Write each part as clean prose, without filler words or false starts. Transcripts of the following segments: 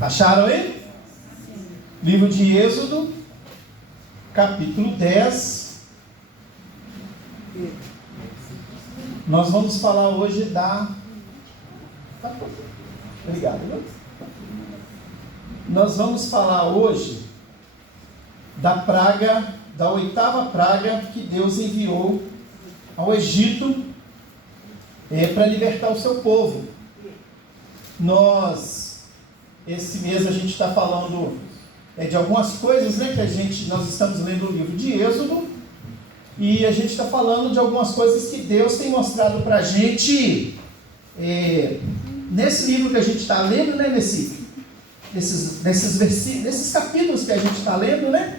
Acharam aí? Livro de Êxodo, capítulo 10. Nós vamos falar hoje da... Obrigado. Nós vamos falar hoje da praga, da 8ª praga que Deus enviou ao Egito para libertar o seu povo. Esse mês a gente está falando de algumas coisas, né, que nós estamos lendo o livro de Êxodo, e a gente está falando de algumas coisas que Deus tem mostrado para a gente nesse livro que a gente está lendo, né, nesses capítulos que a gente está lendo, né?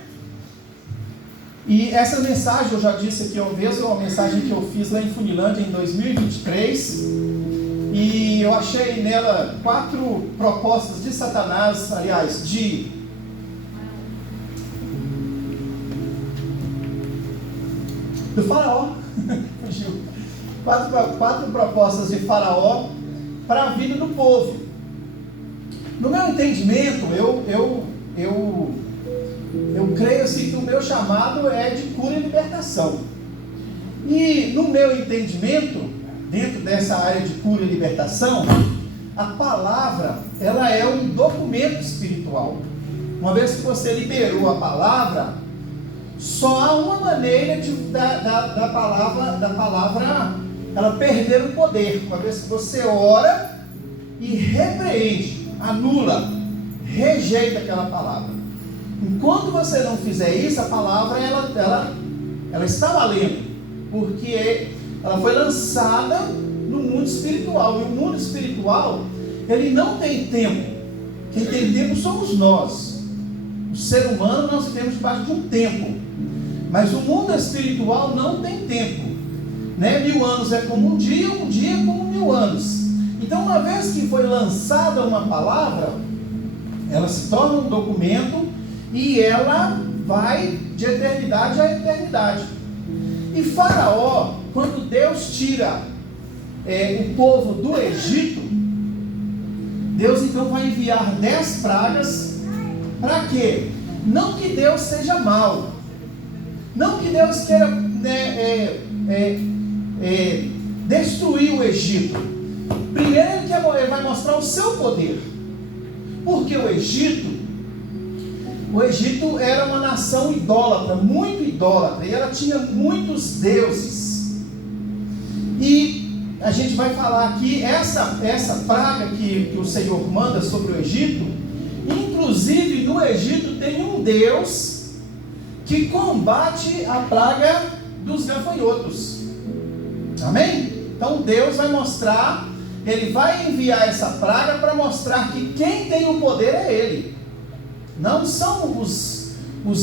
E essa mensagem, eu já disse aqui uma vez, é uma mensagem que eu fiz lá em Funilândia em 2023, e eu achei nela 4 propostas de Satanás, aliás, do faraó, fugiu, 4 propostas de faraó para a vida do povo. No meu entendimento, eu creio assim que o meu chamado é de cura e libertação. E no meu entendimento, dentro dessa área de cura e libertação, a palavra, ela é um documento espiritual. Uma vez que você liberou a palavra, só há uma maneira da palavra ela perder o poder. Uma vez que você ora e repreende, anula, rejeita aquela palavra. Enquanto você não fizer isso, a palavra ela está valendo, porque ela foi lançada no mundo espiritual, e o mundo espiritual, ele não tem tempo. Quem tem tempo somos nós. O ser humano, nós vivemos debaixo de um tempo, mas o mundo espiritual não tem tempo, né? 1000 anos é como um dia é como 1000 anos. Então, uma vez que foi lançada uma palavra, ela se torna um documento e ela vai de eternidade a eternidade. E Faraó, quando Deus tira o povo do Egito, Deus então vai enviar 10 pragas. Para quê? Não que Deus seja mau, não que Deus queira destruir o Egito. Primeiro ele vai mostrar o seu poder, porque o Egito era uma nação idólatra, muito idólatra, e ela tinha muitos deuses. E a gente vai falar aqui, essa praga que o Senhor manda sobre o Egito, inclusive no Egito tem um Deus que combate a praga dos gafanhotos. Amém? Então Deus vai mostrar, Ele vai enviar essa praga para mostrar que quem tem o poder é Ele. Não são os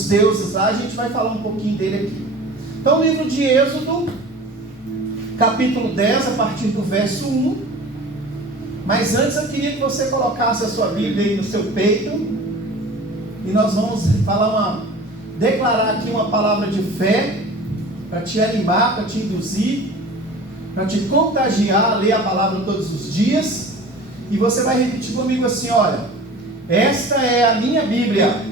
deuses lá, a gente vai falar um pouquinho dele aqui. Então, o livro de Êxodo, capítulo 10, a partir do verso 1. Mas antes eu queria que você colocasse a sua Bíblia aí no seu peito, e nós vamos declarar aqui uma palavra de fé, para te animar, para te induzir, para te contagiar a ler a palavra todos os dias. E você vai repetir comigo assim: olha, esta é a minha Bíblia.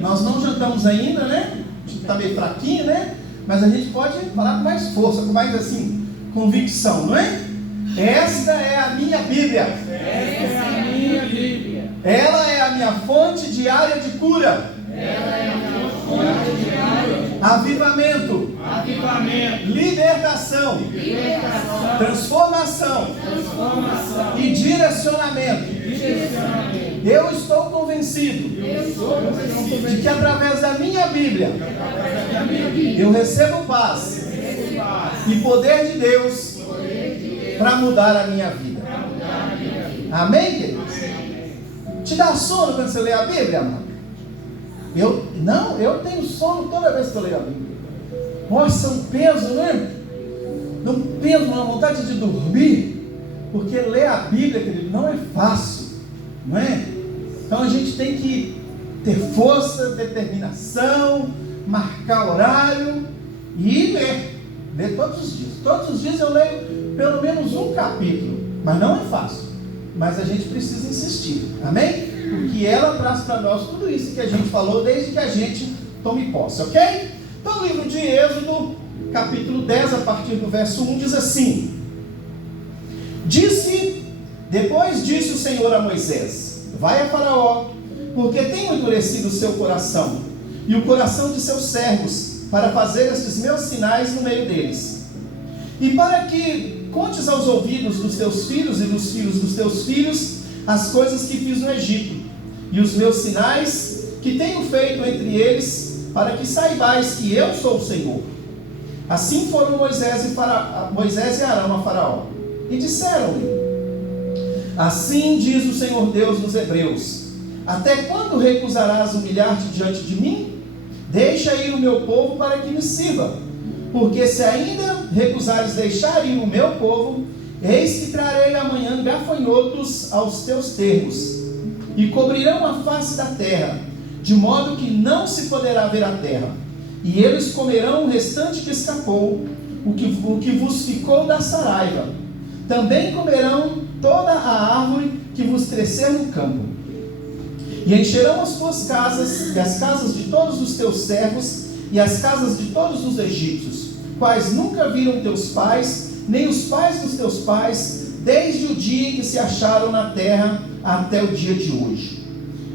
Nós não jantamos ainda, né? A gente está meio fraquinho, né? Mas a gente pode falar com mais força, com mais assim, convicção, não é? Esta é a minha Bíblia. Esta é a minha Bíblia. Ela é a minha fonte diária de cura. Ela é a minha fonte diária. Avivamento. Libertação. Transformação. E direcionamento. Eu estou convencido de que através da minha Bíblia eu recebo paz e poder de Deus para mudar a minha vida. Amém, queridos? Te dá sono quando você lê a Bíblia, mano? Eu tenho sono toda vez que eu leio a Bíblia. Nossa, um peso, né? Um peso, uma vontade de dormir, porque ler a Bíblia, querido, não é fácil, não é? Então a gente tem que ter força, determinação, marcar horário e ler todos os dias. Todos os dias eu leio pelo menos um capítulo, mas não é fácil, mas a gente precisa insistir, amém? Porque ela traz para nós tudo isso que a gente falou desde que a gente tome posse, ok? Então o livro de Êxodo, capítulo 10, a partir do verso 1, diz assim: Depois disse o Senhor a Moisés: Vai a Faraó, porque tenho endurecido o seu coração e o coração de seus servos, para fazer estes meus sinais no meio deles, e para que contes aos ouvidos dos teus filhos e dos filhos dos teus filhos as coisas que fiz no Egito, e os meus sinais que tenho feito entre eles, para que saibais que eu sou o Senhor. Assim foram Moisés e Arão a Faraó, e disseram-lhe: Assim diz o Senhor Deus dos Hebreus: Até quando recusarás humilhar-te diante de mim? Deixa ir o meu povo para que me sirva. Porque se ainda recusares deixar ir o meu povo, eis que trarei amanhã gafanhotos aos teus termos, e cobrirão a face da terra, de modo que não se poderá ver a terra. E eles comerão o restante que escapou, o que vos ficou da saraiva. Também comerão toda a árvore que vos crescer no campo. E encherão as tuas casas, e as casas de todos os teus servos, e as casas de todos os egípcios, quais nunca viram teus pais, nem os pais dos teus pais, desde o dia em que se acharam na terra até o dia de hoje.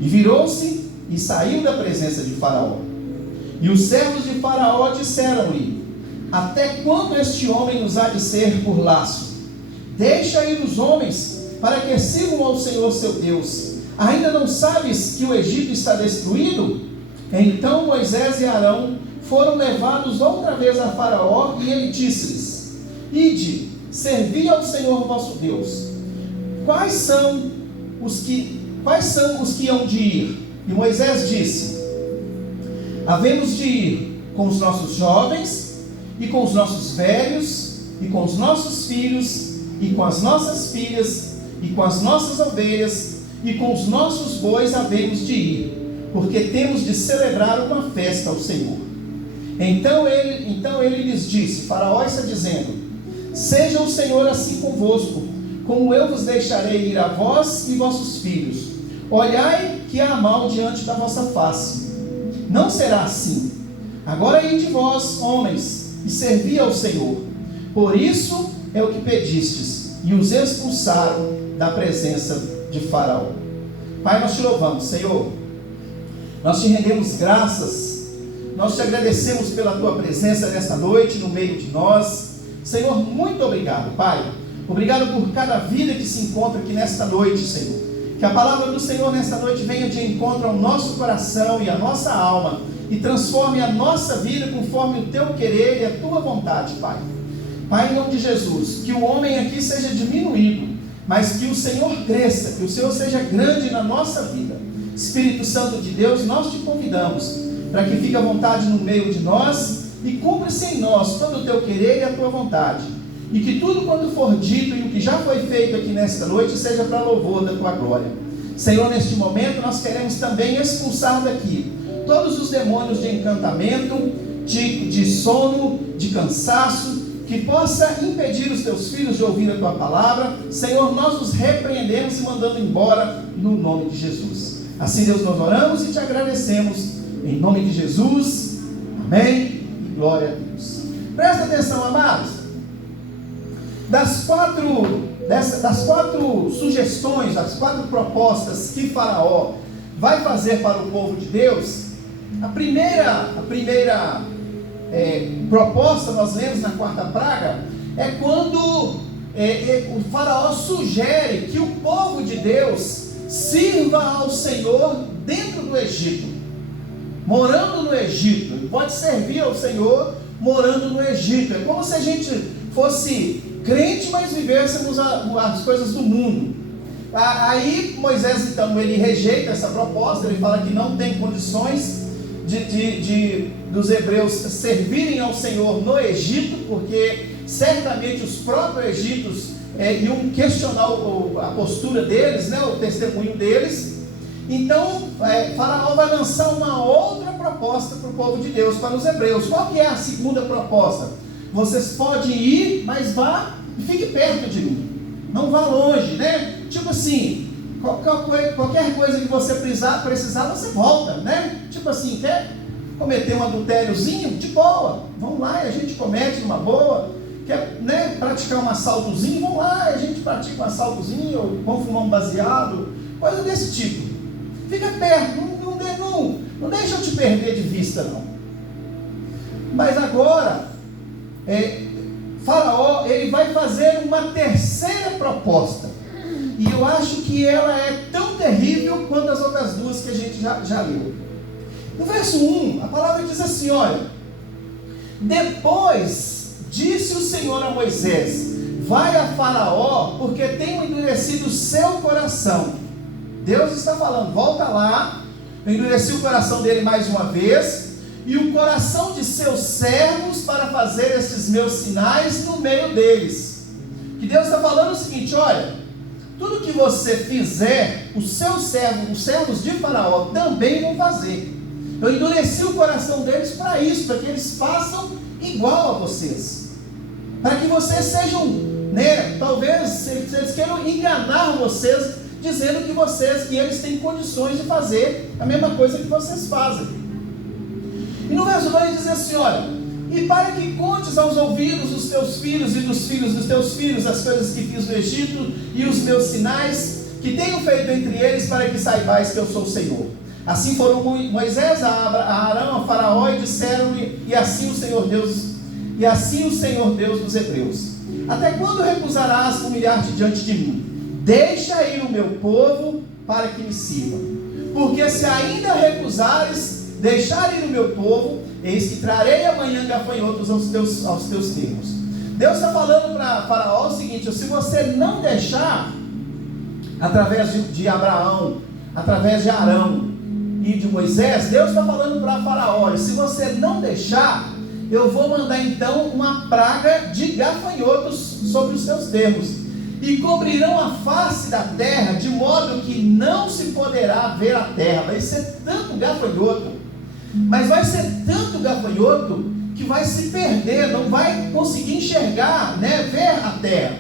E virou-se e saiu da presença de Faraó. E os servos de Faraó disseram-lhe: Até quando este homem nos há de ser por laço? Deixa ir os homens, para que sirvam ao Senhor seu Deus. Ainda não sabes que o Egito está destruído? Então Moisés e Arão foram levados outra vez a Faraó, e ele disse-lhes: Ide, servi ao Senhor vosso Deus. Quais são os que hão de ir? E Moisés disse: Havemos de ir com os nossos jovens, e com os nossos velhos, e com os nossos filhos, e com as nossas filhas, e com as nossas ovelhas, e com os nossos bois havemos de ir, porque temos de celebrar uma festa ao Senhor. Então ele lhes disse: Faraó está dizendo: Seja o Senhor assim convosco, como eu vos deixarei ir a vós e vossos filhos. Olhai que há mal diante da vossa face. Não será assim. Agora ide vós, homens, e servi ao Senhor. Por isso é o que pedistes. E os expulsaram da presença de Faraó. Pai, nós te louvamos, Senhor. Nós te rendemos graças. Nós te agradecemos pela tua presença nesta noite, no meio de nós. Senhor, muito obrigado, Pai. Obrigado por cada vida que se encontra aqui nesta noite, Senhor. Que a palavra do Senhor nesta noite venha de encontro ao nosso coração e à nossa alma, e transforme a nossa vida conforme o teu querer e a tua vontade, Pai. Pai, em nome de Jesus, que o homem aqui seja diminuído, mas que o Senhor cresça, que o Senhor seja grande na nossa vida. Espírito Santo de Deus, nós te convidamos para que fique à vontade no meio de nós e cumpra-se em nós todo o teu querer e a tua vontade. E que tudo quanto for dito e o que já foi feito aqui nesta noite seja para louvor da tua glória. Senhor, neste momento nós queremos também expulsar daqui todos os demônios de encantamento, de sono, de cansaço, que possa impedir os teus filhos de ouvir a tua palavra. Senhor, nós os repreendemos e mandando embora no nome de Jesus. Assim, Deus, nós oramos e te agradecemos em nome de Jesus. Amém e glória a Deus. Presta atenção, amados. Das quatro sugestões, das quatro propostas que Faraó vai fazer para o povo de Deus, a primeira proposta, nós lemos na quarta praga, é quando o Faraó sugere que o povo de Deus sirva ao Senhor dentro do Egito, morando no Egito. Ele pode servir ao Senhor morando no Egito. É como se a gente fosse crente, mas vivêssemos as coisas do mundo. Aí Moisés, então, ele rejeita essa proposta. Ele fala que não tem condições dos hebreus servirem ao Senhor no Egito, porque certamente os próprios egípcios iam questionar a postura deles, né, o testemunho deles. Então Faraó vai lançar uma outra proposta para o povo de Deus, para os hebreus. Qual que é a segunda proposta? Vocês podem ir, mas vá e fique perto de mim. Não vá longe, né? Tipo assim, qualquer coisa que você precisar, você volta, né? Tipo assim, quer cometer um adultériozinho? De boa, vamos lá e a gente comete numa boa. Quer, né, praticar um assaltozinho? Vamos lá e a gente pratica um assaltozinho, ou vamos fumar um baseado, coisa desse tipo. Fica perto, não deixa eu te perder de vista, não. Mas agora, Faraó, ele vai fazer uma terceira proposta. E eu acho que ela é tão terrível quanto as outras duas que a gente já leu. No verso 1, a palavra diz assim, olha: depois disse o Senhor a Moisés: vai a Faraó, porque tenho endurecido o seu coração. Deus está falando, volta lá, eu endureci o coração dele mais uma vez, e o coração de seus servos para fazer esses meus sinais no meio deles. Que Deus está falando o seguinte, olha, tudo que você fizer, os seus servos, os servos de Faraó também vão fazer. Eu endureci o coração deles para isso, para que eles façam igual a vocês, para que vocês sejam, né, talvez eles queiram enganar vocês, dizendo que eles têm condições de fazer a mesma coisa que vocês fazem. E no verso 2 diz assim, olha: e para que contes aos ouvidos dos teus filhos e dos filhos dos teus filhos as coisas que fiz no Egito e os meus sinais que tenho feito entre eles, para que saibais que eu sou o Senhor. Assim foram Moisés, a Arão, a Faraó, e disseram-lhe: e assim o Senhor Deus dos hebreus: até quando recusarás humilhar-te diante de mim? Deixa ir o meu povo para que me sirva. Porque se ainda recusares deixar ir o meu povo, eis que trarei amanhã gafanhotos aos teus termos. Deus está falando para Faraó o seguinte: se você não deixar, através de Abraão, através de Arão e de Moisés, Deus está falando para Faraó: se você não deixar, eu vou mandar então uma praga de gafanhotos sobre os seus termos, e cobrirão a face da terra, de modo que não se poderá ver a terra. Vai ser tanto gafanhoto, mas vai ser tanto gafanhoto que vai se perder, não vai conseguir enxergar, né, ver a terra.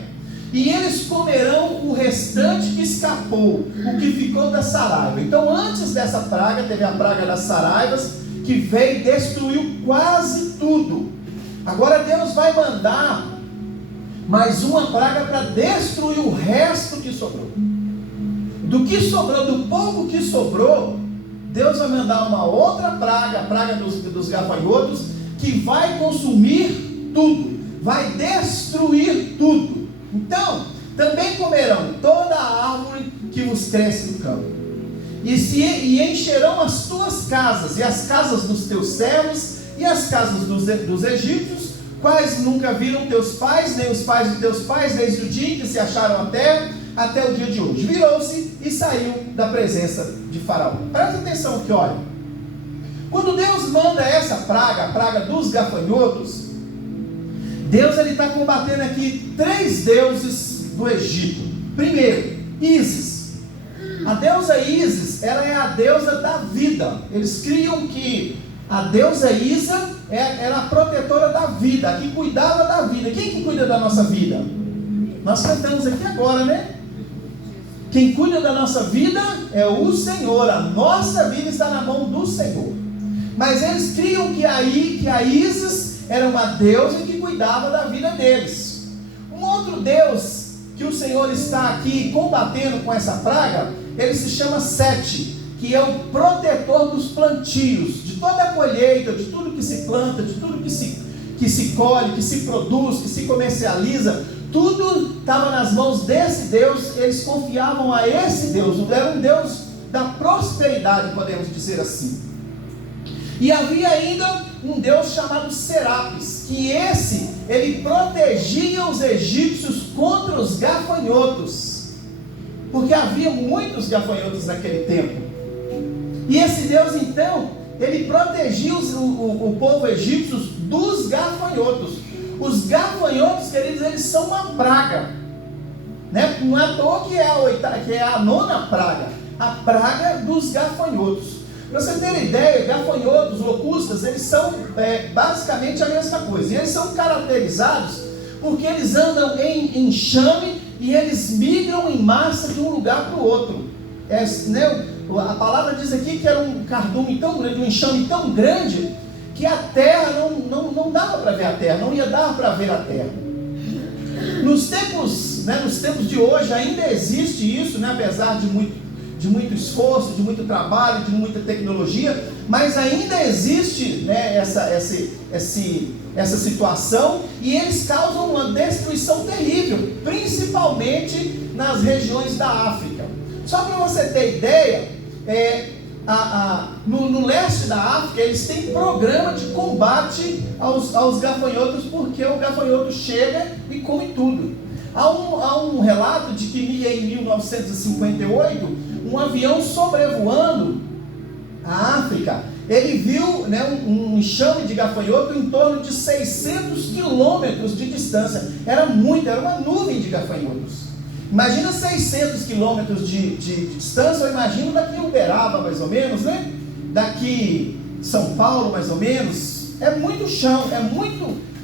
E eles comerão o restante que escapou, o que ficou da saraiva. Então, antes dessa praga, teve a praga das saraivas, que veio e destruiu quase tudo. Agora Deus vai mandar mais uma praga para destruir o resto que sobrou. Do que sobrou, do pouco que sobrou, Deus vai mandar uma outra praga, a praga dos gafanhotos, que vai consumir tudo, vai destruir tudo. Então, também comerão toda a árvore que vos cresce no campo, e encherão as tuas casas, e as casas dos teus servos, e as casas dos egípcios, quais nunca viram teus pais, nem os pais de teus pais, desde o dia em que se acharam a terra, até o dia de hoje. Virou-se e saiu da presença de Faraó. Presta atenção aqui, olha. Quando Deus manda essa praga, a praga dos gafanhotos, Deus está combatendo aqui 3 deuses do Egito. Primeiro, Ísis. A deusa Ísis, ela é a deusa da vida. Eles criam que a deusa Ísa era a protetora da vida, a que cuidava da vida. Quem que cuida da nossa vida? Nós cantamos aqui agora, né? Quem cuida da nossa vida é o Senhor. A nossa vida está na mão do Senhor. Mas eles criam que a Ísis era uma deusa que cuidava da vida deles. Um outro deus que o Senhor está aqui combatendo com essa praga, ele se chama Sete, que é o protetor dos plantios, de toda a colheita, de tudo que se planta, de tudo que se colhe, que se produz, que se comercializa. Tudo estava nas mãos desse Deus. Eles confiavam a esse Deus. Era um Deus da prosperidade, podemos dizer assim. E havia ainda um Deus chamado Serapis, que ele protegia os egípcios contra os gafanhotos, porque havia muitos gafanhotos naquele tempo. E esse Deus então, ele protegia o povo egípcio dos gafanhotos. Os gafanhotos, queridos, eles são uma praga, né? Não é à toa que é a 9ª praga, a praga dos gafanhotos. Para você ter ideia, gafanhotos, locustas, eles são basicamente a mesma coisa. E eles são caracterizados porque eles andam em enxame e eles migram em massa de um lugar para o outro. A palavra diz aqui que era um cardume tão grande, um enxame tão grande, que a terra não dava para ver a terra, não ia dar para ver a terra. Nos tempos de hoje ainda existe isso, apesar de muito esforço, de muito trabalho, de muita tecnologia, mas ainda existe essa situação, e eles causam uma destruição terrível, principalmente nas regiões da África. Só para você ter ideia, no leste da África eles têm programa de combate aos gafanhotos, porque o gafanhoto chega e come tudo. Há um relato de que em 1958, um avião sobrevoando a África, ele viu um enxame de gafanhoto em torno de 600 quilômetros de distância. Era uma nuvem de gafanhotos. Imagina 600 quilômetros de distância, eu imagino daqui Uberaba mais ou menos, daqui São Paulo mais ou menos. É muito chão, é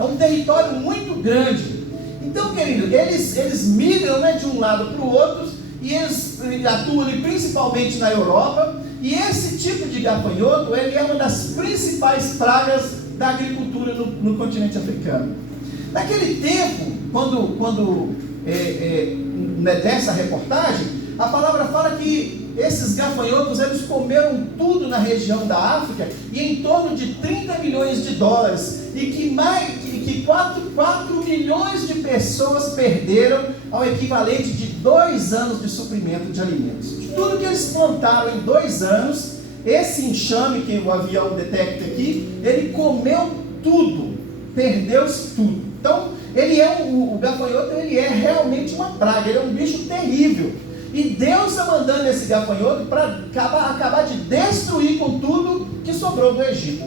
um território muito grande. Então, querido, eles migram de um lado para o outro, e eles atuam principalmente na Europa, e esse tipo de gafanhoto, ele é uma das principais pragas da agricultura no continente africano. Naquele tempo, quando dessa reportagem, a palavra fala que esses gafanhotos, eles comeram tudo na região da África, e em torno de 30 milhões de dólares, e que 4 milhões de pessoas perderam ao equivalente de 2 anos de suprimento de alimentos. De tudo que eles plantaram em 2 anos, esse enxame que o avião detecta aqui, ele comeu tudo, perdeu-se tudo. Então, o gafanhoto, ele é realmente uma praga, ele é um bicho terrível. E Deus está mandando esse gafanhoto para acabar de destruir com tudo que sobrou do Egito.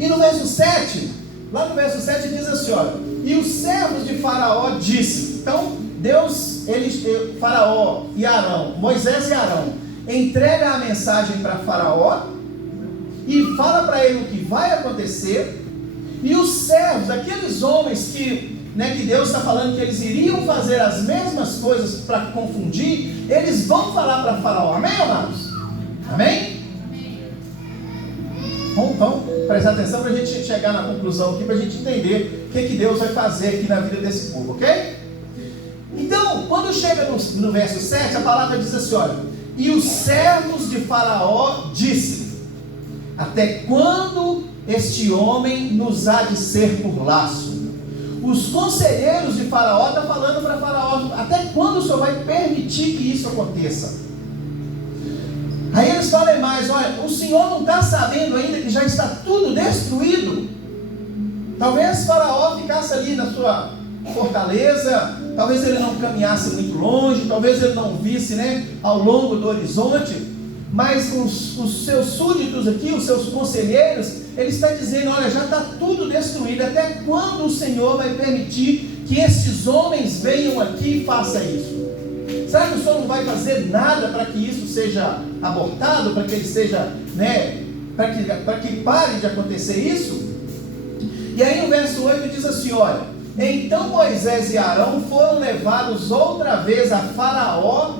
E no verso 7, lá no verso 7 diz assim, olha: e os servos de Faraó disse. Então, Deus, Faraó e Arão, Moisés e Arão, entrega a mensagem para Faraó e fala para ele o que vai acontecer. E os servos, aqueles homens que Deus está falando que eles iriam fazer as mesmas coisas para confundir, eles vão falar para Faraó. Amém, amados? Amém? Vamos prestar atenção para a gente chegar na conclusão aqui, para a gente entender o que Deus vai fazer aqui na vida desse povo, ok? Então, quando chega no verso 7, a palavra diz assim, olha: e os servos de Faraó disse: até quando este homem nos há de ser por laço? Os conselheiros de Faraó estão falando para Faraó: até quando o Senhor vai permitir que isso aconteça? Aí eles falam mais: olha, o Senhor não está sabendo ainda que já está tudo destruído? Talvez Faraó ficasse ali na sua fortaleza, talvez ele não caminhasse muito longe, talvez ele não visse ao longo do horizonte, mas os seus súditos aqui, os seus conselheiros, ele está dizendo: olha, já está tudo destruído, até quando o Senhor vai permitir que esses homens venham aqui e façam isso? Será que o Senhor não vai fazer nada para que isso seja abortado, para que ele seja, para que pare de acontecer isso? E aí no verso 8 diz assim, olha: então Moisés e Arão foram levados outra vez a Faraó,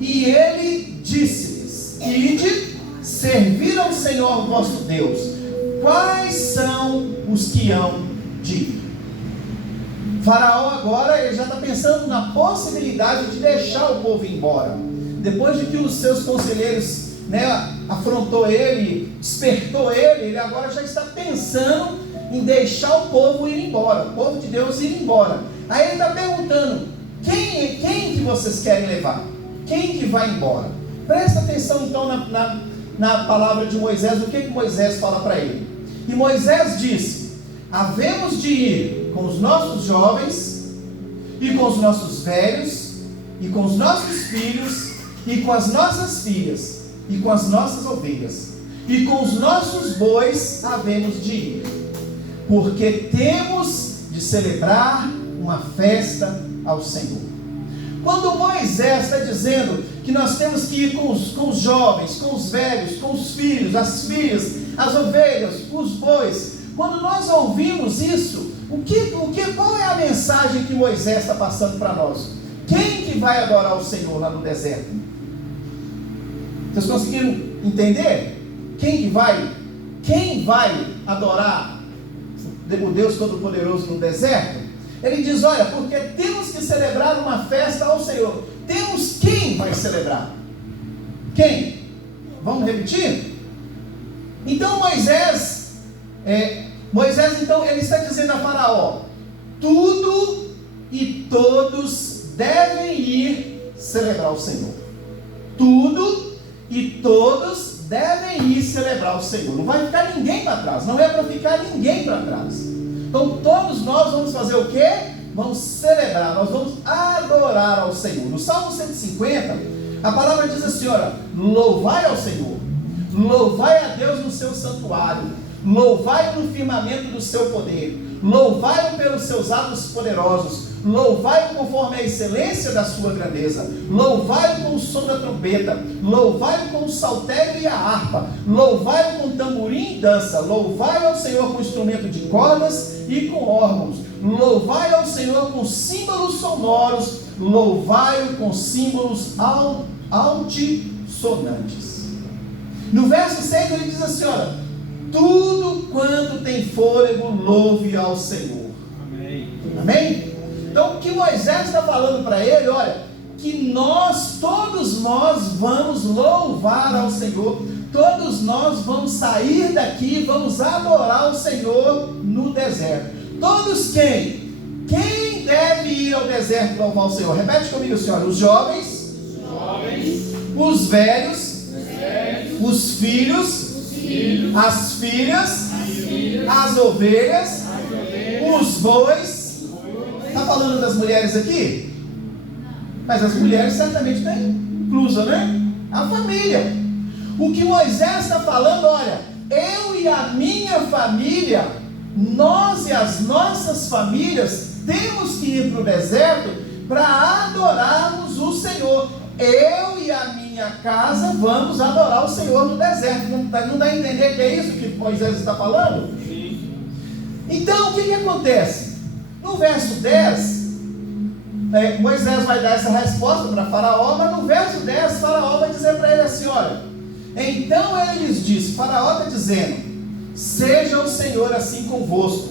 e ele disse-lhes: ide, servir ao Senhor vosso Deus. Quais são os que hão de ir? Faraó agora ele já está pensando na possibilidade de deixar o povo ir embora. Depois de que os seus conselheiros afrontou ele, despertou ele agora já está pensando em deixar o povo ir embora, o povo de Deus ir embora. Aí ele está perguntando: quem que vocês querem levar? Quem que vai embora? Presta atenção então na palavra de Moisés, o que Moisés fala para ele. E Moisés disse: havemos de ir com os nossos jovens, e com os nossos velhos, e com os nossos filhos, e com as nossas filhas, e com as nossas ovelhas, e com os nossos bois havemos de ir, porque temos de celebrar uma festa ao Senhor. Quando Moisés está dizendo que nós temos que ir com os jovens, com os velhos, com os filhos, as filhas, as ovelhas, os bois, quando nós ouvimos isso, qual é a mensagem que Moisés está passando para nós? Quem que vai adorar o Senhor lá no deserto? Vocês conseguiram entender? Quem vai adorar o Deus Todo-Poderoso no deserto? Ele diz, olha, porque temos que celebrar uma festa ao Senhor. Temos quem vai celebrar? Quem? Vamos repetir? Então Moisés então, ele está dizendo a Faraó, tudo e todos devem ir celebrar o Senhor. Tudo e todos devem ir celebrar o Senhor. Não vai ficar ninguém para trás, não é para ficar ninguém para trás. Então todos nós vamos fazer o quê? Vamos celebrar, nós vamos adorar ao Senhor. No Salmo 150, a palavra diz assim, olha, louvai ao Senhor, louvai a Deus no seu santuário, louvai-o no firmamento do seu poder, louvai-o pelos seus atos poderosos, louvai-o conforme a excelência da sua grandeza, louvai-o com o som da trombeta, louvai-o com o saltério e a harpa, louvai-o com tamborim e dança, louvai ao Senhor com instrumento de cordas e com órgãos, louvai ao Senhor com símbolos sonoros, louvai-o com símbolos altissonantes. No verso 6 ele diz assim, olha, tudo quanto tem fôlego, louve ao Senhor. Amém? Amém? Então o que Moisés está falando para ele, olha, que todos nós vamos louvar ao Senhor, todos nós vamos sair daqui, vamos adorar o Senhor no deserto. Todos quem? Quem deve ir ao deserto louvar o Senhor? Repete comigo, senhora. Os jovens, os velhos, os filhos, as filhas, as ovelhas, os bois. Está falando das mulheres aqui? Mas as mulheres certamente têm inclusa, né? A família. O que Moisés está falando, olha, eu e a minha família, nós e as nossas famílias, temos que ir para o deserto para adorarmos o Senhor. Eu e a minha casa vamos adorar o Senhor no deserto. Não dá a entender que é isso que Moisés está falando? Sim. Então o que acontece? No verso 10, Moisés vai dar essa resposta para Faraó, mas no verso 10 Faraó vai dizer para ele assim, olha, então ele lhes disse, Faraó está dizendo, seja o Senhor assim convosco,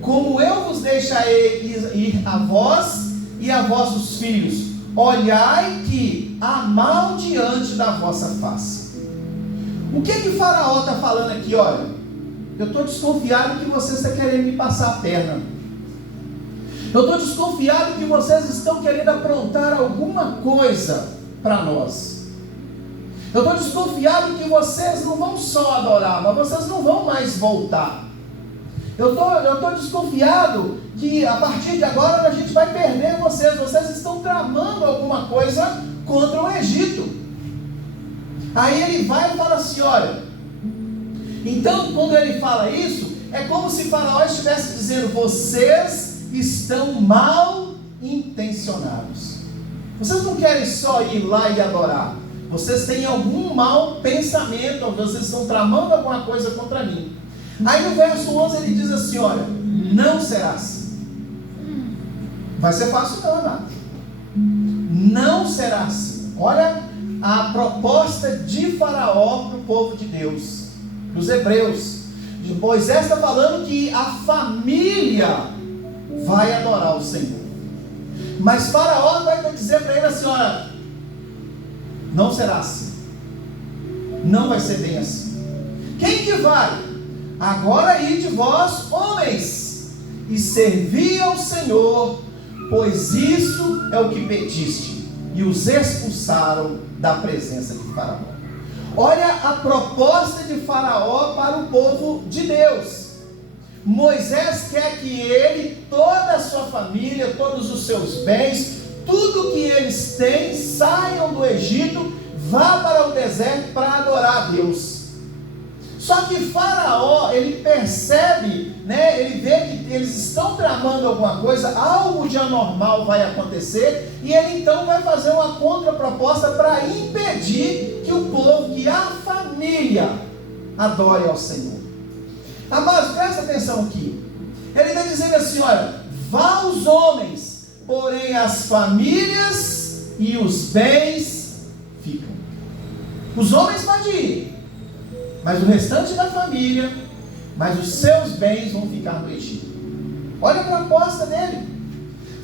como eu vos deixarei ir a vós e a vossos filhos, olhai que há mal diante da vossa face. O que Faraó está falando aqui? Olha, eu estou desconfiado que vocês estão querendo me passar a perna. Eu estou desconfiado que vocês estão querendo aprontar alguma coisa para nós. Eu estou desconfiado que vocês não vão só adorar, mas vocês não vão mais voltar. Eu estou desconfiado que a partir de agora a gente vai perder vocês. Vocês estão tramando alguma coisa contra o Egito. Aí ele vai e fala assim, olha, então quando ele fala isso, é como se Faraó estivesse dizendo, vocês estão mal intencionados. Vocês não querem só ir lá e adorar. Vocês têm algum mau pensamento, ou vocês estão tramando alguma coisa contra mim. Aí no verso 11 ele diz assim, olha, não será assim. Vai ser fácil não, amado. Não será assim. Olha a proposta de Faraó para o povo de Deus, dos hebreus. Moisés está falando que a família vai adorar o Senhor. Mas Faraó vai dizer para ele assim, olha, não será assim. Não vai ser bem assim. Quem que vai? Agora ide vós, homens, e servi ao Senhor, pois isso é o que pediste. E os expulsaram da presença de Faraó. Olha a proposta de Faraó para o povo de Deus. Moisés quer que ele, toda a sua família, todos os seus bens, tudo que eles têm, saiam do Egito, vá para o deserto para adorar a Deus. Só que Faraó, ele percebe, ele vê que que eles estão tramando alguma coisa, algo de anormal vai acontecer, e ele então vai fazer uma contraproposta para impedir que o povo, que a família, adore ao Senhor. Amados, presta atenção aqui. Ele está dizendo assim, olha, vá os homens, porém as famílias e os bens ficam. Os homens podem ir, mas o restante da família, mas os seus bens vão ficar no Egito. Olha a proposta dele.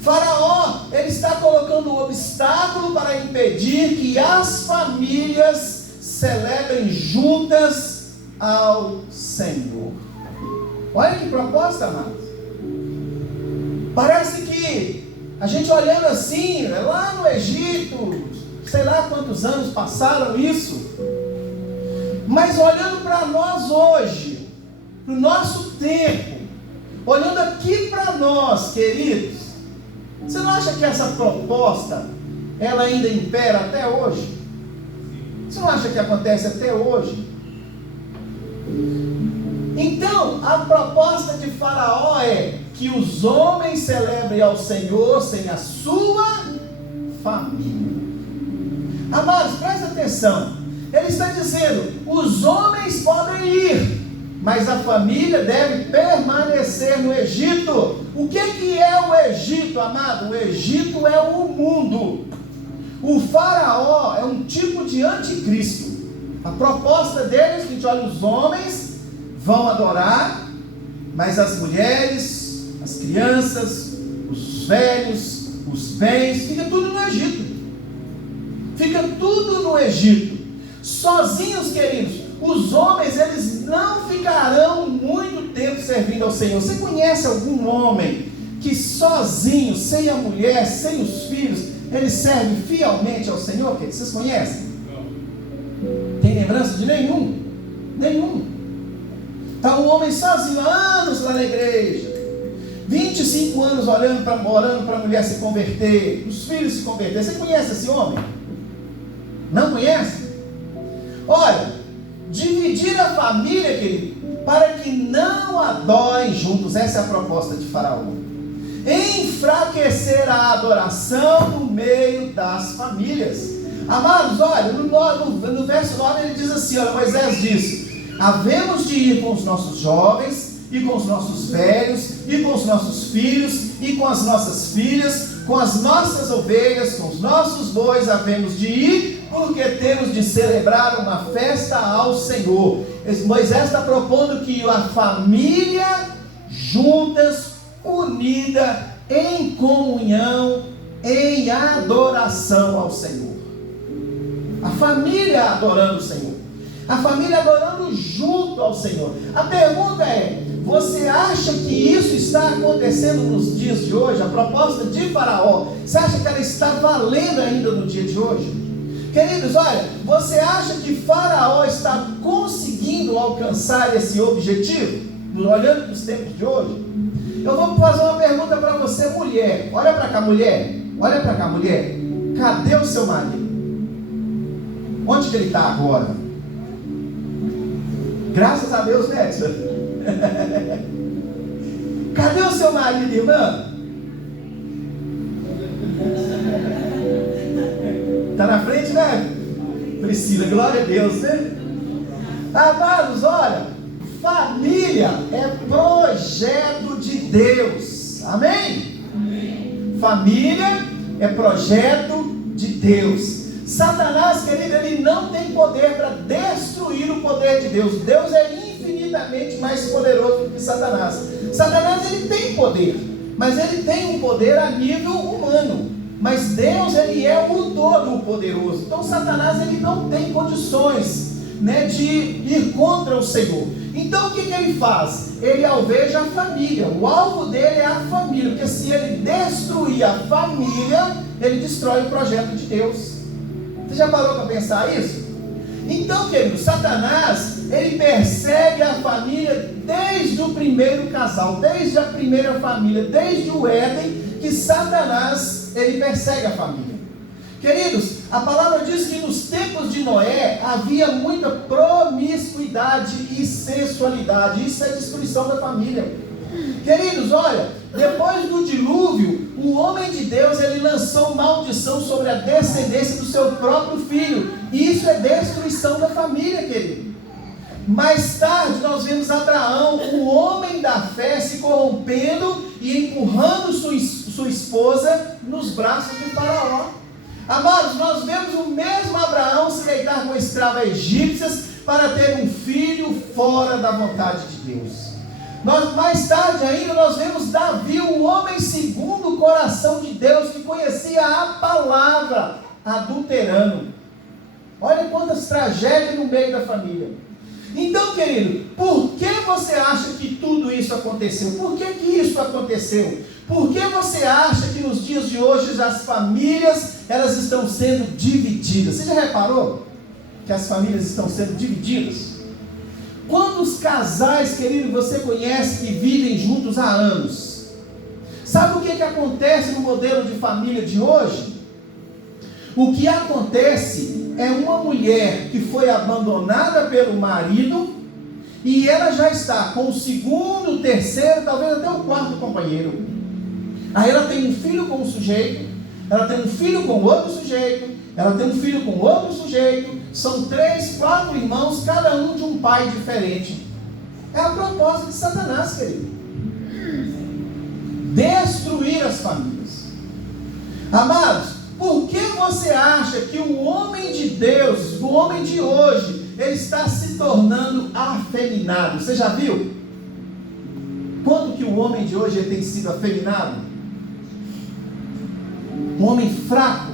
Faraó, ele está colocando um obstáculo para impedir que as famílias celebrem juntas ao Senhor. Olha que proposta, amados. Parece que a gente olhando assim, lá no Egito, sei lá quantos anos passaram isso, mas olhando para nós hoje, para o nosso tempo, olhando aqui para nós, queridos, você não acha que essa proposta, ela ainda impera até hoje? Você não acha que acontece até hoje? Então, a proposta de Faraó é que os homens celebrem ao Senhor sem a sua família. Amados, presta atenção. Ele está dizendo, os homens podem ir, mas a família deve permanecer no Egito. O que é o Egito, amado? O Egito é o mundo. O Faraó é um tipo de anticristo. A proposta deles, que a gente olha, os homens vão adorar, mas as mulheres, as crianças, os velhos, os bens, fica tudo no Egito. Fica tudo no Egito. Sozinhos, queridos, os homens, eles não ficarão muito tempo servindo ao Senhor. Você conhece algum homem que sozinho, sem a mulher, sem os filhos, ele serve fielmente ao Senhor? Vocês conhecem? Não. Tem lembrança de nenhum? Nenhum. Está um homem sozinho há anos lá na igreja, 25 anos orando para a mulher se converter, os filhos se converter. Você conhece esse homem? Não conhece? Olha, dividir a família, querido, para que não adorem juntos. Essa é a proposta de Faraó. Enfraquecer a adoração no meio das famílias. Amados, olha, no verso 9 ele diz assim, olha, Moisés disse, havemos de ir com os nossos jovens, e com os nossos velhos, e com os nossos filhos, e com as nossas filhas, com as nossas ovelhas, com os nossos bois, havemos de ir, porque temos de celebrar uma festa ao Senhor. Moisés está propondo que a família, juntas, unida, em comunhão, em adoração ao Senhor. A família adorando o Senhor. A família adorando junto ao Senhor. A pergunta é, você acha que isso está acontecendo nos dias de hoje? A proposta de Faraó, você acha que ela está valendo ainda no dia de hoje? Queridos, olha, você acha que Faraó está conseguindo alcançar esse objetivo? Olhando para os tempos de hoje? Eu vou fazer uma pergunta para você, mulher. Olha para cá, mulher. Olha para cá, mulher. Cadê o seu marido? Onde que ele está agora? Graças a Deus, né? Cadê o seu marido, irmã? Está na frente, né? Priscila, glória a Deus, né? Amados, olha, família é projeto de Deus. Amém? Amém. Família é projeto de Deus. Satanás, querido, ele não tem poder para destruir o poder de Deus. Deus é infinitamente mais poderoso do que Satanás. Satanás, ele tem poder, mas ele tem um poder a nível humano. Mas Deus, ele é o todo-poderoso. Então Satanás, ele não tem condições, né, de ir contra o Senhor. Então o que ele faz? Ele alveja a família. O alvo dele é a família, porque se ele destruir a família, ele destrói o projeto de Deus. Você já parou para pensar isso? Então, querido, Satanás, ele persegue a família desde o primeiro casal, desde a primeira família, desde o Éden, que Satanás, ele persegue a família. Queridos, a palavra diz que nos tempos de Noé havia muita promiscuidade e sensualidade. Isso é destruição da família. Queridos, olha, depois do dilúvio, o homem de Deus, ele lançou maldição sobre a descendência do seu próprio filho. Isso é destruição da família, querido. Mais tarde nós vemos Abraão, o homem da fé, se corrompendo e empurrando sua esposa nos braços de Faraó. Amados, nós vemos o mesmo Abraão se deitar com escravas egípcias para ter um filho fora da vontade de Deus. Mais tarde ainda nós vemos Davi, o homem segundo o coração de Deus, que conhecia a palavra, adulterando. Olha quantas tragédias no meio da família. Então, querido, por que você acha que tudo isso aconteceu? Por que isso aconteceu? Por que você acha que nos dias de hoje as famílias, elas estão sendo divididas? Você já reparou que as famílias estão sendo divididas? Quantos casais, querido, você conhece que vivem juntos há anos? Sabe o que acontece no modelo de família de hoje? O que acontece é uma mulher que foi abandonada pelo marido e ela já está com o segundo, o terceiro, talvez até o quarto companheiro. Aí ela tem um filho com um sujeito, ela tem um filho com outro sujeito, ela tem um filho com outro sujeito, são 3, 4 irmãos, cada um de um pai diferente. É a proposta de Satanás, querido. Destruir as famílias. Amados, por que você acha que o homem de Deus, o homem de hoje, ele está se tornando afeminado? Você já viu? Quando que o homem de hoje tem sido afeminado? Um homem fraco,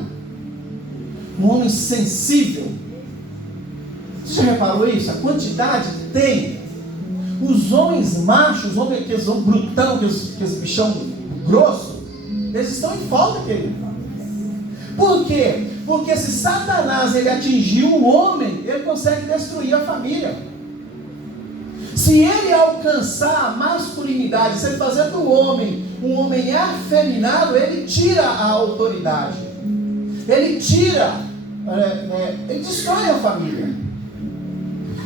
um homem sensível. Você já reparou isso? A quantidade que tem. Os homens machos, os homens que são brutão, que os bichão grosso, eles estão em falta, querido. Por quê? Porque se Satanás ele atingir o homem, ele consegue destruir a família. Se ele alcançar a masculinidade, se ele fazer do homem um homem afeminado, ele tira a autoridade. Ele tira, ele destrói a família.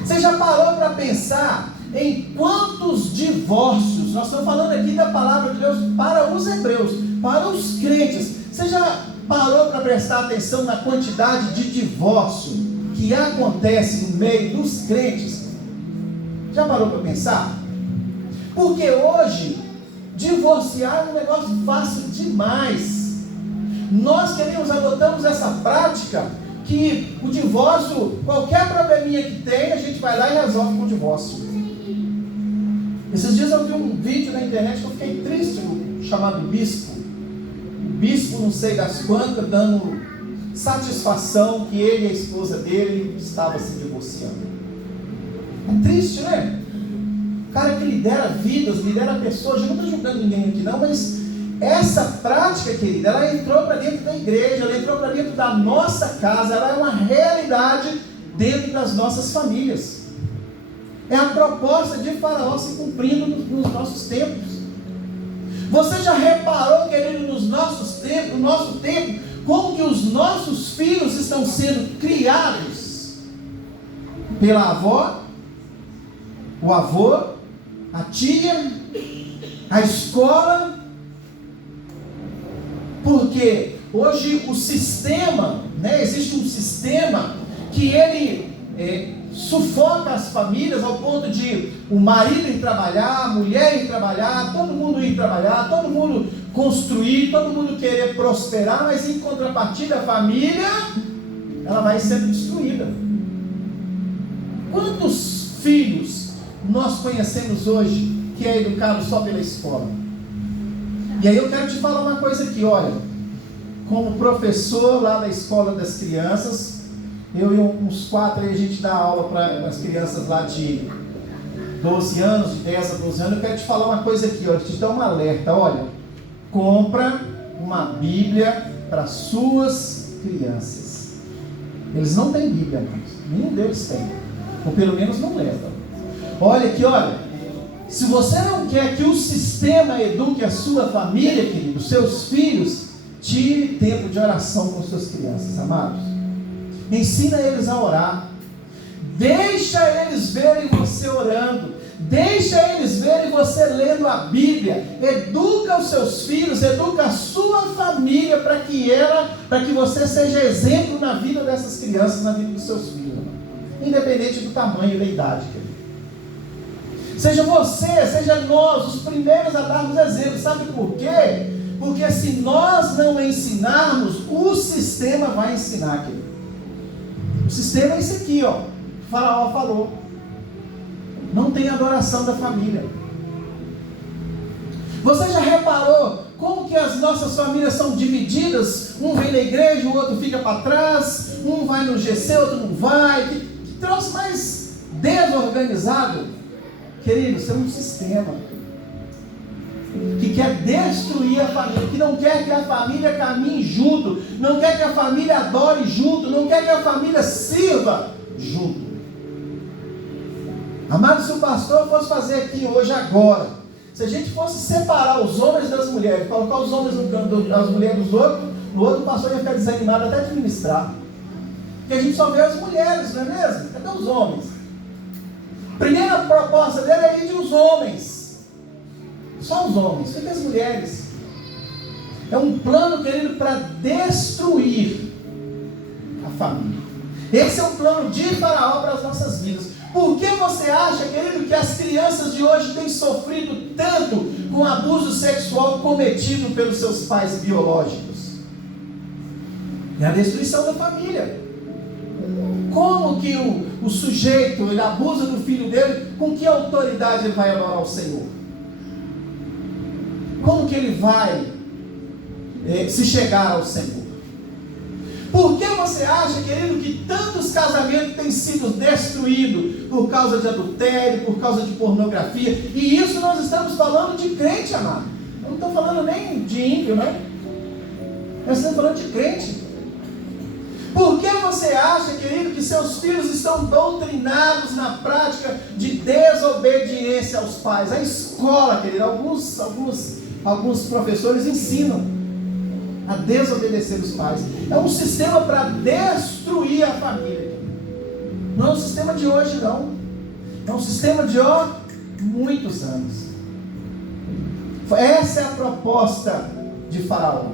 Você já parou para pensar em quantos divórcios? Nós estamos falando aqui da palavra de Deus para os hebreus, para os crentes. Você já parou para prestar atenção na quantidade de divórcio que acontece no meio dos crentes? Já parou para pensar? Porque hoje, divorciar é um negócio fácil demais. Nós adotamos essa prática que o divórcio, qualquer probleminha que tem, a gente vai lá e resolve com o divórcio. Esses dias eu vi um vídeo na internet que eu fiquei triste, chamado Bispo. O bispo, não sei das quantas, dando satisfação que ele e a esposa dele estavam se divorciando. É triste, né? O cara que lidera vidas, lidera pessoas, eu não estou julgando ninguém aqui não, mas essa prática, querida, ela entrou para dentro da igreja, ela entrou para dentro da nossa casa, ela é uma realidade dentro das nossas famílias. É a proposta de Faraó se cumprindo nos nossos tempos. Você já reparou, querido, no nosso tempo, como que os nossos filhos estão sendo criados pela avó, o avô, a tia, a escola? Porque hoje o sistema, existe um sistema que ele sufoca as famílias ao ponto de o marido ir trabalhar, a mulher ir trabalhar, todo mundo ir trabalhar, todo mundo construir, todo mundo querer prosperar, mas em contrapartida a família, ela vai sendo destruída. Quantos filhos nós conhecemos hoje que é educado só pela escola? E aí eu quero te falar uma coisa aqui, olha, como professor lá da escola das crianças, eu e uns 4 aí a gente dá aula para as crianças lá de 12 anos, de 10 a 12 anos, eu quero te falar uma coisa aqui, olha, te dar um alerta, olha, compra uma Bíblia para suas crianças. Eles não têm Bíblia, mas nenhum deles tem, ou pelo menos não levam. Olha aqui, olha, se você não quer que o sistema eduque a sua família, querido, seus filhos, tire tempo de oração com suas crianças, amados. Ensina eles a orar. Deixa eles verem você orando. Deixa eles verem você lendo a Bíblia. Educa os seus filhos, educa a sua família para que você seja exemplo na vida dessas crianças, na vida dos seus filhos, independente do tamanho e da idade. Seja você, seja nós, os primeiros a darmos exemplo. Sabe por quê? Porque se nós não ensinarmos, o sistema vai ensinar, querido. O sistema é esse aqui, ó. O Faraó falou. Não tem adoração da família. Você já reparou como que as nossas famílias são divididas? Um vem na igreja, o outro fica para trás. Um vai no GC, o outro não vai. Que troço mais desorganizado. Querido, isso é um sistema que quer destruir a família, que não quer que a família caminhe junto, não quer que a família adore junto, não quer que a família sirva junto. Amado, se o pastor fosse fazer aqui hoje, agora, se a gente fosse separar os homens das mulheres, colocar os homens no canto, as mulheres dos outros, no outro, o pastor ia ficar desanimado até de ministrar. Porque a gente só vê as mulheres, não é mesmo? Cadê os homens? Primeira proposta dele é ir de os homens. Só os homens, fica as mulheres. É um plano, querido, para destruir a família. Esse é o plano de Faraó para as nossas vidas. Por que você acha, querido, que as crianças de hoje têm sofrido tanto com o abuso sexual cometido pelos seus pais biológicos? É a destruição da família. Como que o sujeito, ele abusa do filho dele, com que autoridade ele vai adorar o Senhor? Como que ele vai se chegar ao Senhor? Por que você acha, querido, que tantos casamentos têm sido destruídos por causa de adultério, por causa de pornografia? E isso nós estamos falando de crente, amado. Eu não estou falando nem de ímpio, não. Nós estamos falando de crente. Por que você acha, querido, que seus filhos estão doutrinados na prática de desobediência aos pais? A escola, querido, alguns professores ensinam a desobedecer os pais. É um sistema para destruir a família. Não é um sistema de hoje, não. É um sistema de muitos anos. Essa é a proposta de Faraó.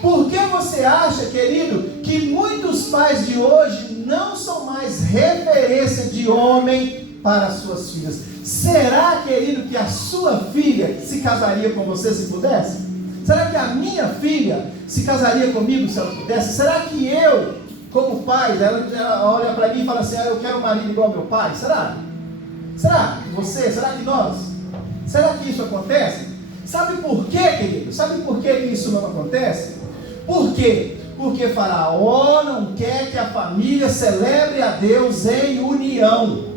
Por que você acha, querido, que muitos pais de hoje não são mais referência de homem para as suas filhas? Será, querido, que a sua filha se casaria com você se pudesse? Será que a minha filha se casaria comigo se ela pudesse? Será que eu, como pai, ela olha para mim e fala assim, eu quero um marido igual ao meu pai? Será? Será que você? Será que nós? Será que isso acontece? Sabe por quê, querido? Sabe por que isso não acontece? Por quê? Porque Faraó não quer que a família celebre a Deus em união.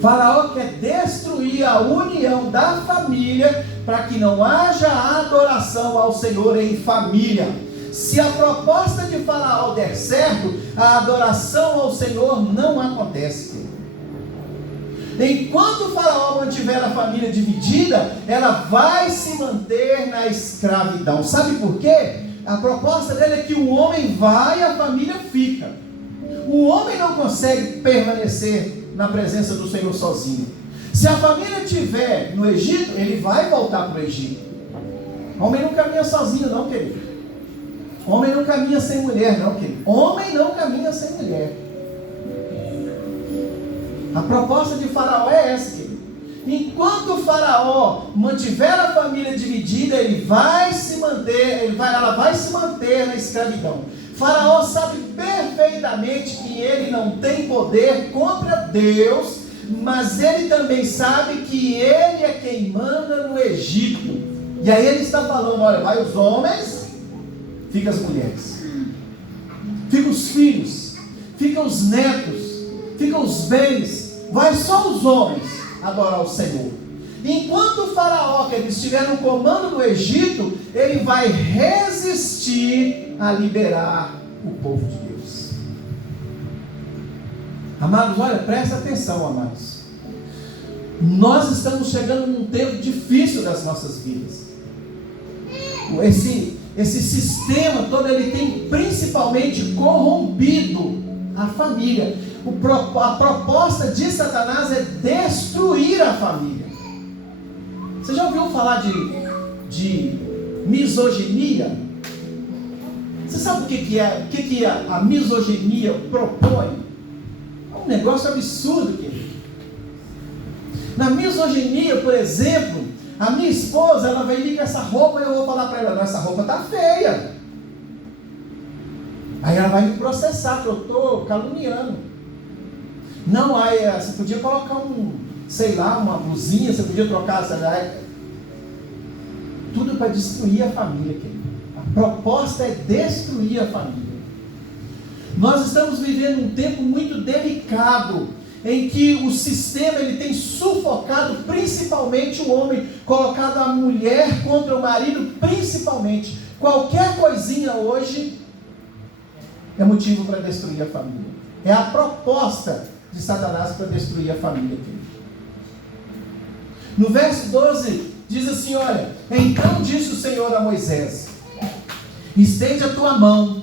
Faraó quer destruir a união da família para que não haja adoração ao Senhor em família. Se a proposta de Faraó der certo, a adoração ao Senhor não acontece. Enquanto o Faraó mantiver a família dividida, ela vai se manter na escravidão. Sabe por quê? A proposta dele é que o homem vai e a família fica. O homem não consegue permanecer na presença do Senhor sozinho. Se a família estiver no Egito, ele vai voltar para o Egito. O homem não caminha sozinho não, querido. O homem não caminha sem mulher não, querido. Homem não caminha sem mulher. A proposta de Faraó é essa, querido. Enquanto o Faraó mantiver a família dividida, ela vai se manter na escravidão. Faraó sabe perfeitamente que ele não tem poder contra Deus, mas ele também sabe que ele é quem manda no Egito. E aí ele está falando, olha, vai os homens, fica as mulheres, fica os filhos, fica os netos, ficam os bens, vai só os homens adorar o Senhor. Enquanto o Faraó, que ele estiver no comando do Egito, ele vai resistir a liberar o povo de Deus. Amados, olha, presta atenção, amados. Nós estamos chegando num tempo difícil das nossas vidas. Esse sistema todo, ele tem principalmente corrompido a família. A proposta de Satanás é destruir a família. Você já ouviu falar de misoginia? Você sabe o que a misoginia propõe? É um negócio absurdo, querido. Na misoginia, por exemplo, a minha esposa, ela vai vir com essa roupa e eu vou falar para ela: não, essa roupa está feia. Aí ela vai me processar que eu estou caluniando. Não, aí você podia colocar uma blusinha, você podia trocar, tudo para destruir a família, querido. A proposta é destruir a família. Nós estamos vivendo um tempo muito delicado, em que o sistema ele tem sufocado principalmente o homem, colocado a mulher contra o marido principalmente. Qualquer coisinha hoje é motivo para destruir a família. É a proposta de Satanás para destruir a família, querido. No verso 12 diz assim: olha, então disse o Senhor a Moisés: estende a tua mão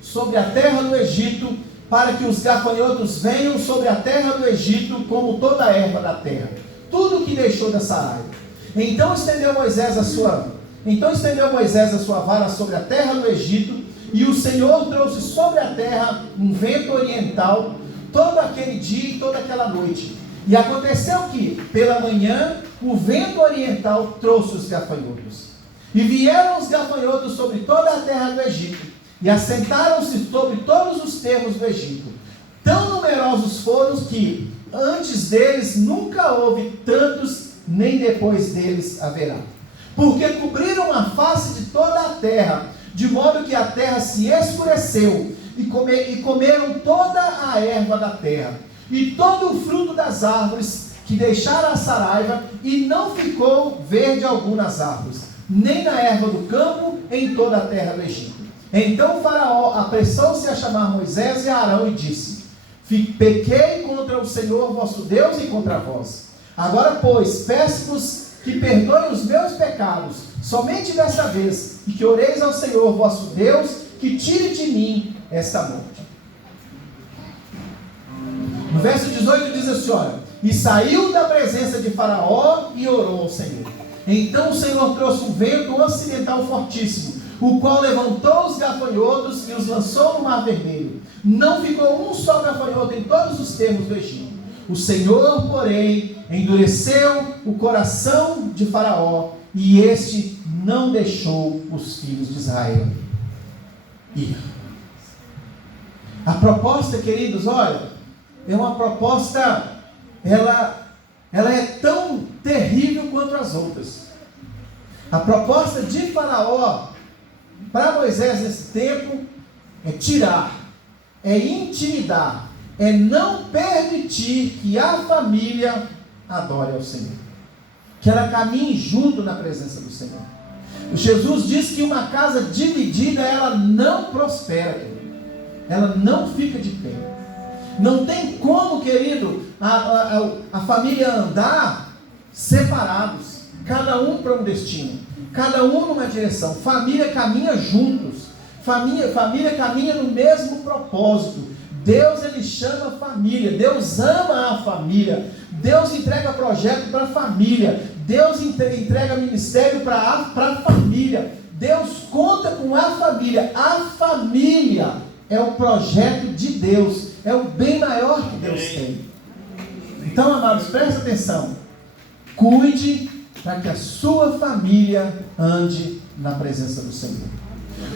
sobre a terra do Egito, para que os gafanhotos venham sobre a terra do Egito, como toda a erva da terra, tudo que deixou da Saraiva. Então estendeu Moisés a sua vara sobre a terra do Egito, e o Senhor trouxe sobre a terra um vento oriental, todo aquele dia e toda aquela noite. E aconteceu que, pela manhã, o vento oriental trouxe os gafanhotos. E vieram os gafanhotos sobre toda a terra do Egito, e assentaram-se sobre todos os termos do Egito. Tão numerosos foram que, antes deles, nunca houve tantos, nem depois deles haverá. Porque cobriram a face de toda a terra, de modo que a terra se escureceu, e comeram toda a erva da terra, e todo o fruto das árvores, que deixaram a saraiva, e não ficou verde algum nas árvores, nem na erva do campo, em toda a terra do Egito. Então o faraó apressou-se a chamar Moisés e Arão e disse: pequei contra o Senhor vosso Deus e contra vós. Agora, pois, peço-vos que perdoe os meus pecados, somente desta vez, e que oreis ao Senhor vosso Deus, que tire de mim esta morte. No verso 18 diz assim: olha, e saiu da presença de Faraó e orou ao Senhor. Então o Senhor trouxe um vento ocidental fortíssimo, o qual levantou os gafanhotos e os lançou no mar vermelho. Não ficou um só gafanhoto em todos os termos do Egito. O Senhor, porém, endureceu o coração de Faraó, e este não deixou os filhos de Israel ir. A proposta, queridos, olha, é uma proposta, ela é tão terrível quanto as outras. A proposta de Faraó para Moisés nesse tempo é tirar, é intimidar, é não permitir que a família adore ao Senhor, que ela caminhe junto na presença do Senhor. Jesus diz que uma casa dividida, ela não prospera, ela não fica de pé. Não tem como, querido, a família andar separados, cada um para um destino, cada um numa direção. Família caminha juntos, família caminha no mesmo propósito. Deus, ele chama família, Deus ama a família, Deus entrega projeto para a família, Deus entrega ministério para a família, Deus conta com a família é o projeto de Deus, é o bem maior que Deus tem. Então, amados, presta atenção, cuide para que a sua família ande na presença do Senhor.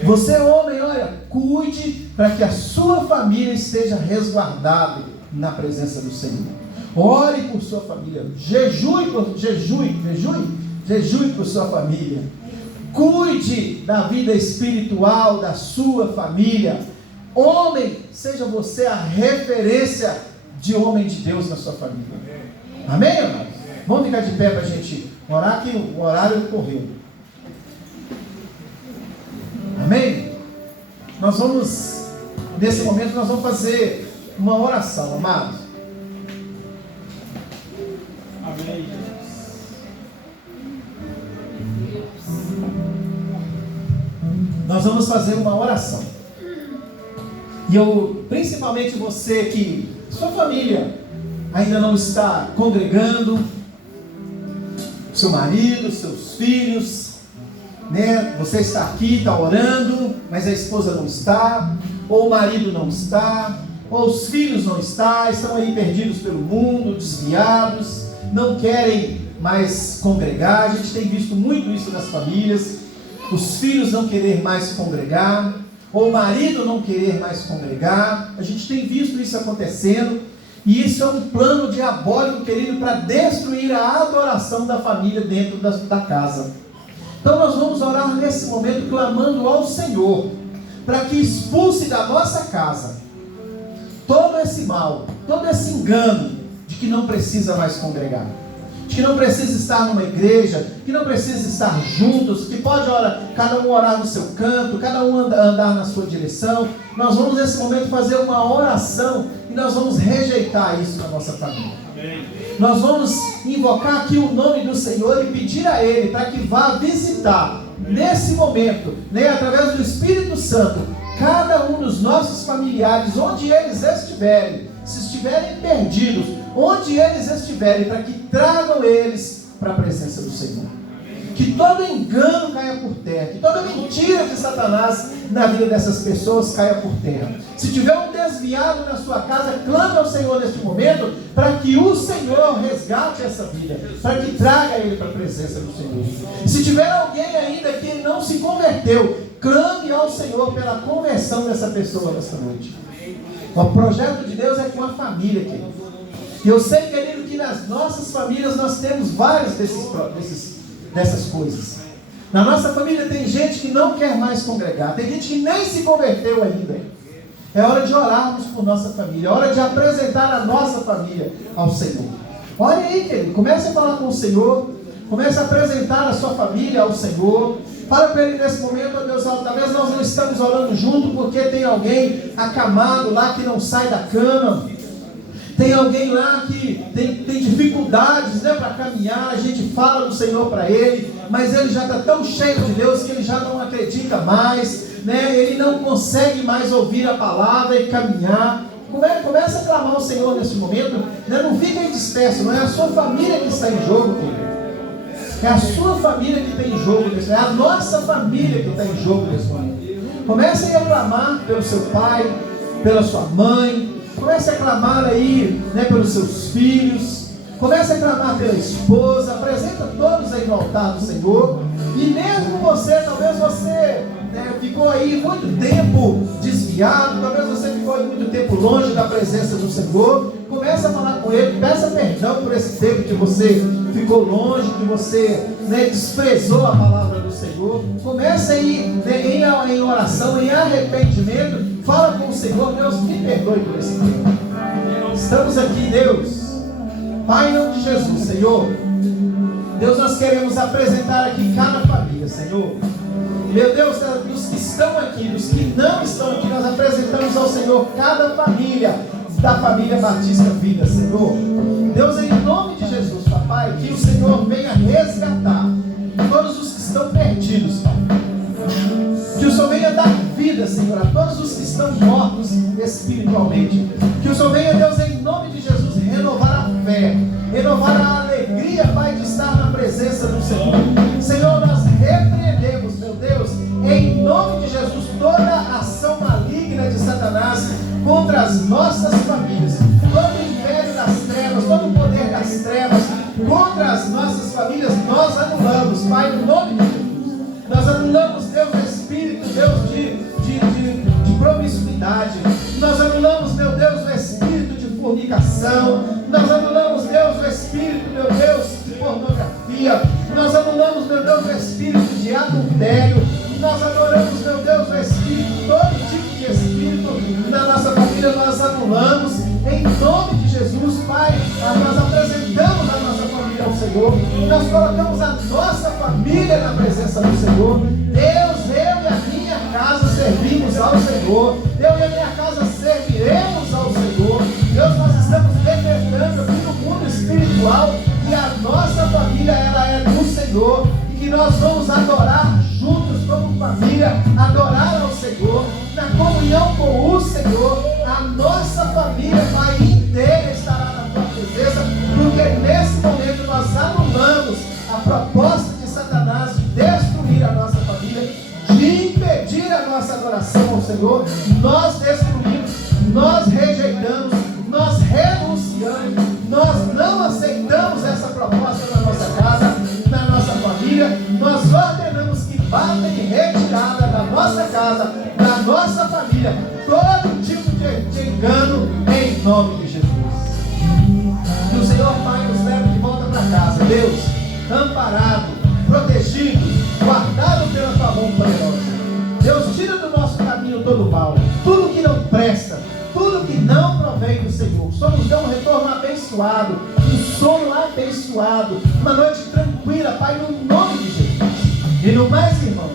Você, homem, olha, cuide para que a sua família esteja resguardada na presença do Senhor. Ore por sua família, jejue por sua família. Cuide da vida espiritual da sua família. Homem, seja você a referência de homem de Deus na sua família. Amém, amados? Vamos ficar de pé para a gente orar, que o horário correu. Amém? Nesse momento nós vamos fazer uma oração, amados. Amém. Nós vamos fazer uma oração. E principalmente você que Sua família ainda não está congregando, seu marido, seus filhos, né? Você está aqui, está orando, mas a esposa não está, ou o marido não está, ou os filhos não estão aí perdidos pelo mundo, desviados, não querem mais congregar. A gente tem visto muito isso nas famílias, os filhos não querer mais congregar, ou o marido não querer mais congregar. A gente tem visto isso acontecendo, e isso é um plano diabólico, querido, para destruir a adoração da família dentro da casa. Então nós vamos orar nesse momento, clamando ao Senhor, para que expulse da nossa casa todo esse mal, todo esse engano, de que não precisa mais congregar, de que não precisa estar numa igreja, que não precisa estar juntos, que pode cada um orar no seu canto, cada um andar na sua direção. Nós vamos nesse momento fazer uma oração, e nós vamos rejeitar isso na nossa família. Nós vamos invocar aqui o nome do Senhor e pedir a Ele para que vá visitar nesse momento, né, através do Espírito Santo, cada um dos nossos familiares, onde eles estiverem, se estiverem perdidos, onde eles estiverem, para que tragam eles para a presença do Senhor. Que todo engano caia por terra, que toda mentira de Satanás na vida dessas pessoas caia por terra. Se tiver um desviado na sua casa, clame ao Senhor neste momento, para que o Senhor resgate essa vida, para que traga ele para a presença do Senhor. Se tiver alguém ainda que não se converteu, clame ao Senhor pela conversão dessa pessoa nesta noite. O projeto de Deus é com a família, querido. E eu sei, querido, que nas nossas famílias nós temos vários dessas coisas. Na nossa família tem gente que não quer mais congregar, tem gente que nem se converteu ainda. É hora de orarmos por nossa família, é hora de apresentar a nossa família ao Senhor. Olha aí, querido, comece a falar com o Senhor, comece a apresentar a sua família ao Senhor. Fala para Ele nesse momento: ó Deus, talvez nós não estamos orando junto porque tem alguém acamado lá que não sai da cama. Tem alguém lá que tem dificuldades, né, para caminhar. A gente fala do Senhor para ele, mas ele já está tão cheio de Deus que ele já não acredita mais, né? Ele não consegue mais ouvir a palavra e caminhar. Começa a clamar ao Senhor nesse momento, né? Não fica aí disperso, não é a sua família que está em jogo, querido. É a sua família que está em jogo nesse momento, é a nossa família que está em jogo nesse momento. Comece a clamar pelo seu pai, pela sua mãe. Comece a clamar aí, né, pelos seus filhos. Comece a clamar pela esposa. Apresenta todos aí no altar do Senhor. E mesmo você, talvez você, né, ficou aí muito tempo desviado, talvez você ficou aí muito tempo longe da presença do Senhor. Comece a falar com Ele, peça perdão por esse tempo que você ficou longe, que você, né, desprezou a palavra do Senhor. Comece aí, né, em oração, em arrependimento. Fala com o Senhor: Deus, me perdoe por esse tempo. Estamos aqui, Deus. Pai, em nome de Jesus, Senhor. Deus, nós queremos apresentar aqui cada família, Senhor. Meu Deus, dos que estão aqui, dos que não estão aqui, nós apresentamos ao Senhor cada família da família Batista Vida, Senhor. Deus, em nome de Jesus, Papai, que o Senhor venha resgatar todos os que estão perdidos, Pai. Que o Senhor venha dar vida, Senhor, a todos os que estão mortos espiritualmente. Que o Senhor venha, Deus, em nome de Jesus, renovar a fé, renovar a alegria, Pai, de estar na presença do Senhor. Senhor, nós repreendemos, meu Deus, em nome de Jesus, toda ação maligna de Satanás contra as nossas famílias. Todo o império das trevas, todo o poder das trevas contra as nossas famílias, nós anulamos, Pai, no nome de Jesus. Nós anulamos, Deus, o espírito, Deus, de promiscuidade. Nós anulamos, meu Deus, o espírito de fornicação. Nós anulamos, Deus, o espírito, meu Deus, de pornografia. Nós anulamos, meu Deus, o espírito de adultério. Nós adoramos, meu Deus, o espírito, todo tipo de espírito na nossa família nós anulamos. Em nome de Jesus, Pai, nós apresentamos a nossa família ao Senhor. Nós colocamos a nossa família na presença do Senhor. Deus, eu e a minha casa servimos ao Senhor. Eu e a minha casa serviremos ao Senhor. Deus, nós estamos decretando aqui no mundo espiritual que a nossa família, ela é do Senhor. E que nós vamos adorar juntos como família, adorar ao Senhor, na comunhão com o Senhor. A nossa família vai Senhor, nós destruímos, nós rejeitamos, nós renunciamos, nós não aceitamos essa proposta na nossa casa, na nossa família. Nós ordenamos que bata em retirada da nossa casa, da nossa família, todo tipo de engano, em nome de Jesus. Que o Senhor Pai nos leve de volta para casa, Deus, amparado, protegido, guardado pela tua mão poderosa. Deus, tira do nosso caminho todo o mal, tudo que não presta, tudo que não provém do Senhor. Só nos dá um retorno abençoado, um sono abençoado, uma noite tranquila, Pai, no nome de Jesus. E no mais, irmãos,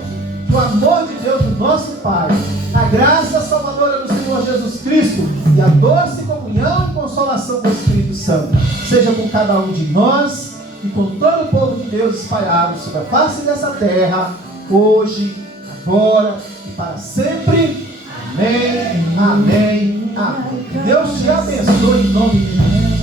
que o amor de Deus, do nosso Pai, a graça salvadora do Senhor Jesus Cristo e a doce comunhão e consolação do Espírito Santo seja com cada um de nós e com todo o povo de Deus espalhado sobre a face dessa terra, hoje, agora e para sempre. Amém, amém, amém. Que Deus te abençoe em nome de Jesus.